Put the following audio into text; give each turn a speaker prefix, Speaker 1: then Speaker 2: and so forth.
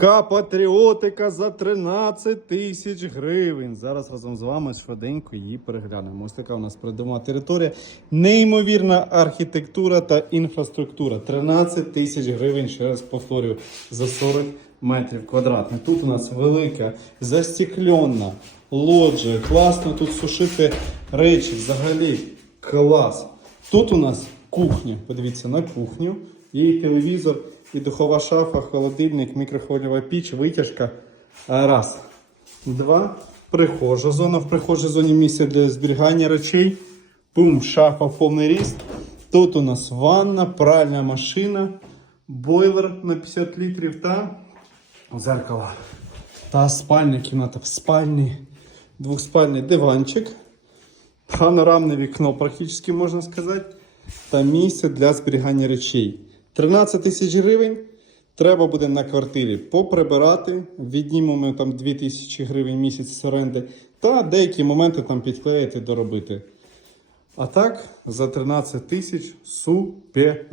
Speaker 1: Ка патріотика за 13 тисяч гривень. Зараз разом з вами швиденько її переглянемо. Ось така у нас придома територія. Неймовірна архітектура та інфраструктура. 13 тисяч гривень, ще раз повторюю, за 40 метрів квадратних. Тут у нас велика, застеклена лоджія. Класно тут сушити речі. Взагалі клас. Тут у нас кухня. Подивіться на кухню. І телевізор, і духова шафа, холодильник, мікрохвильова піч, витяжка. Раз. Два. Прихожа зона. В прихожій зоні місце для зберігання речей. Бум, шафа в повний ріст. Тут у нас ванна, пральна машина, бойлер на 50 літрів та зеркало. Та спальня кімната в спальні. Двохспальний диванчик. Панорамне вікно, практично можна сказати. Та місце для зберігання речей. 13 тисяч гривень. Треба буде на квартирі поприбирати. Віднімемо там 2 тисячі гривень місяць з оренди. Та деякі моменти там підклеїти, доробити. А так, за 13 тисяч супер.